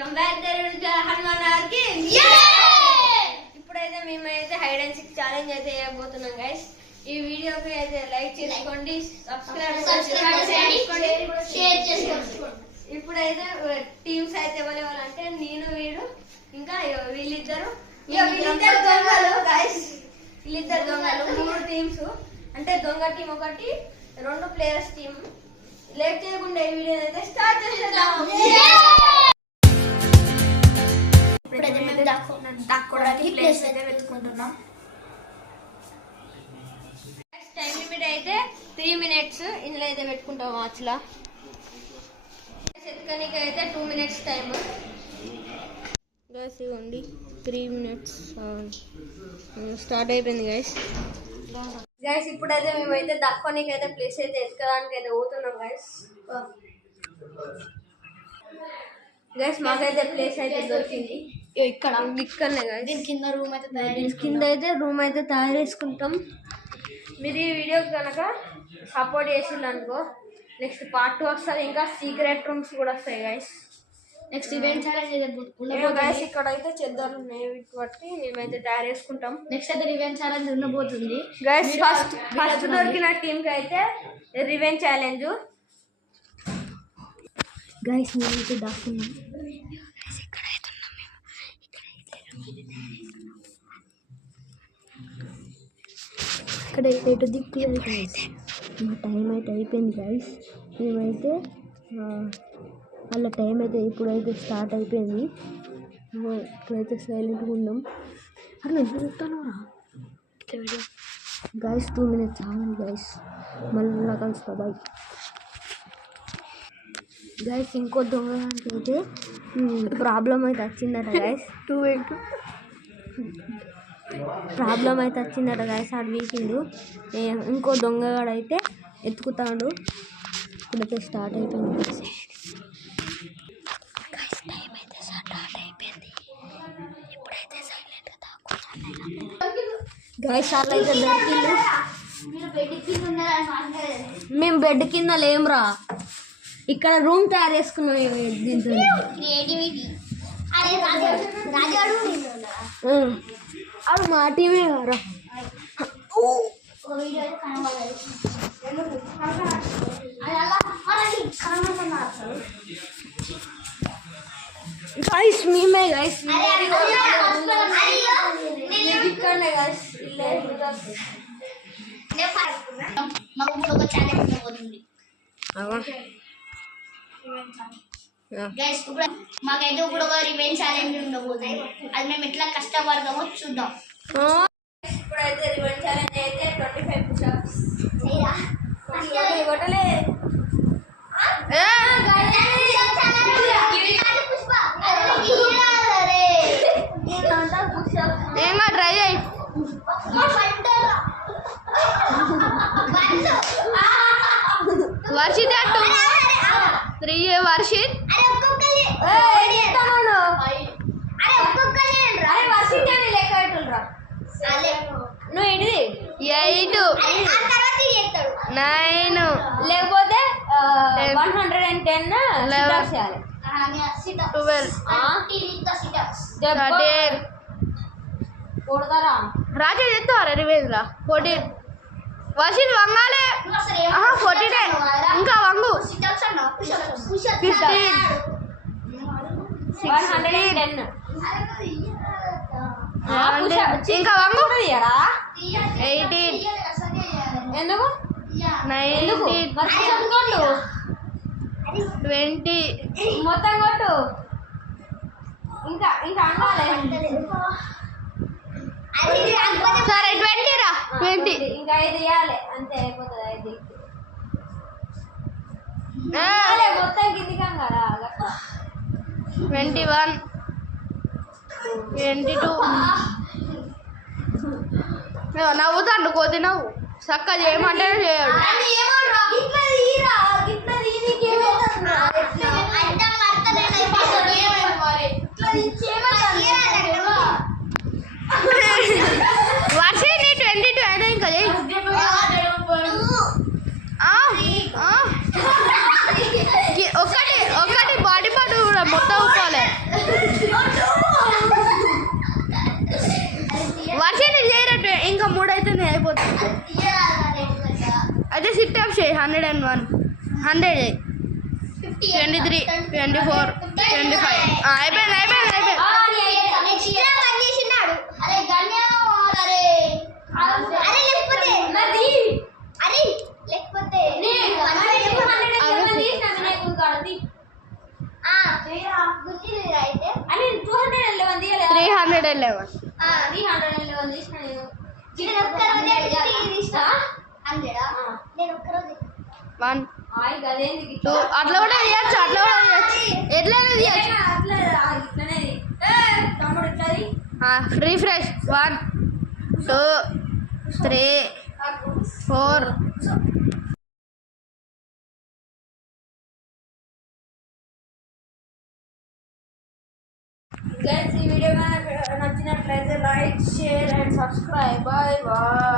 Welcome back Hanuman గారికి. ఇప్పుడైతే మేమైతే హైడ్ అండ్ సీక్ ఛాలెంజ్ అయితే చేయబోతున్నాం గైస్. ఈ వీడియోకి అయితే లైక్ చేసుకోండి, సబ్స్క్రైబ్ చేసుకోండి, షేర్ చేసుకోండి. ఇప్పుడైతే టీమ్స్ అయితే ఎవరెవరు అంటే నేను, వీడు, ఇంకా వీళ్ళిద్దరు దొంగలు గైస్. వీళ్ళిద్దరు దొంగలు. 3 టీమ్స్ అంటే దొంగ టీం ఒకటి, 2 ప్లేయర్స్ టీం. లేట్ చేయకుండా ఈ వీడియో అయితే స్టార్ట్ చేసేద్దాం. దాక్కోవడానికి ప్లేస్ అయితే వెతుకుంటున్నాం. టైం లిమిట్ అయితే 3 minutes. ఇందులో అయితే పెట్టుకుంటాం వాచ్లా. ఎత్తుకనికి అయితే 2 minutes టైం గైస్. ఇవ్వండి 3 minutes స్టార్ట్ అయిపోయింది గైస్. గైస్ ఇప్పుడైతే మేమైతే దక్కోనికి అయితే ప్లేస్ అయితే ఎత్తుకోవడానికి అయితే పోతున్నాం గైస్. గైస్ మాకైతే ప్లేస్ అయితే దొరికింది ఇక్కడనే గైస్. దీని కింద రూమ్ అయితే రూమ్ అయితే తయారు చేసుకుంటాం. మీరు ఈ వీడియోకి కనుక సపోర్ట్ చేసిందనుకో నెక్స్ట్ పార్ట్ 2 వస్తుంది. ఇంకా సీక్రెట్ రూమ్స్ కూడా వస్తాయి guys. Next event challenge guys ఇక్కడ అయితే చెద్దరు ఉన్నాయి బట్టి మేమైతే తయారు చేసుకుంటాం. నెక్స్ట్ అయితే రివెంజ్ ఛాలెంజ్ ఉండబోతుంది గైస్. ఫస్ట్ దొరికిన టీమ్ కి అయితే రివెంజ్ ఛాలెంజ్. గైస్ మేమైతే దాక్కున్నాం. ఇక్కడ ఎటు దిక్కు అయితే మా టైం అయితే అయిపోయింది గైస్. మేమైతే వాళ్ళ టైం అయితే ఇప్పుడైతే స్టార్ట్ అయిపోయింది. ఇప్పుడైతే సైలెంట్గా ఉన్నాం. అరే ఎందుకు చెప్తాను గైస్. 2 minutes చాలు గైస్. మళ్ళీ కలుస్తా బాయ్ గైస్. ఇంకో దొంగడానికి అయితే ప్రాబ్లం అయితే వచ్చిందట గైస్. ప్రాబ్లం అయితే వచ్చిందట గైస్. ఆడు వీకిండు. ఇంకో దొంగగాడు అయితే ఎత్తుకుతాడు. ఇప్పుడైతే స్టార్ట్ అయిపోయింది గైస్. టైం అయితే స్టార్ట్ అయిపోయింది. ఇప్పుడైతే సైలెంట్గా గైస్. అట్లా అయితే దొరికిండు. మేము బెడ్ కింద లేమురా. ఇక్కడ రూమ్ తయారు చేసుకున్నాం దీంతో. అది మా టీమే కదా. గైస్ మేమే గైస్. ఇక్కడనే గైస్. మాకైతే ఇప్పుడు ఒక రివెంజ్ ఛాలెంజ్ ఉండబోతుంది. అది మేము ఎట్లా కష్టపడతామో చూద్దాం. ఇప్పుడైతే రివెంజ్ ఛాలెంజ్ అయితే 25 push-ups. ఏమో ట్రై చేయి. వర్షిత్ 3 వర్షిత్. నువ్వు ఏంటిది 8 9 లేకపోతే 110 12 కొడతారా రాజే చెప్తారా రివేజ్ రా. 14 వర్షిత్ వంగాలే. 14 ఇంకా వంగు. 15 110 ఇంకా వంగు. 18 ఎందుకు 19 20 మొత్తం కొట్టు. ఇంకా అనాలి సరే 20 రా. 20 ఇంకా 5 ఇవ్వాలి అంతే అయిపోతుంది. 5 మొత్తం కిందికి కదా. 21 22 నవ్వుతాండు కోతి. నవ్వు చక్క చేయమంటే చేయడు. వర్షే నీ 22 అయినా ఇంకా ఒకటి బాడీ పార్ట్ కూడా ఊపాలి మొత్తం ఊపాలి వర్షాన్ని చేయరట్టు ఇంకా 3 అయితే అయిపోతుంది అయితే సిట్అప్ చేయి 101 100 చేయి 23 24 25 అయిపోయింది అరే గణ్యాలు అరే అరే లేకపోతే అరే లేకపోతే అయితే 311 1 2 అట్లా కూడా చేయొచ్చు ఎట్లయినా చేయొచ్చు రిఫ్రెష్ 1 2 3 4 గైస్ ఈ వీడియో నచ్చినట్లయితే like share and subscribe bye bye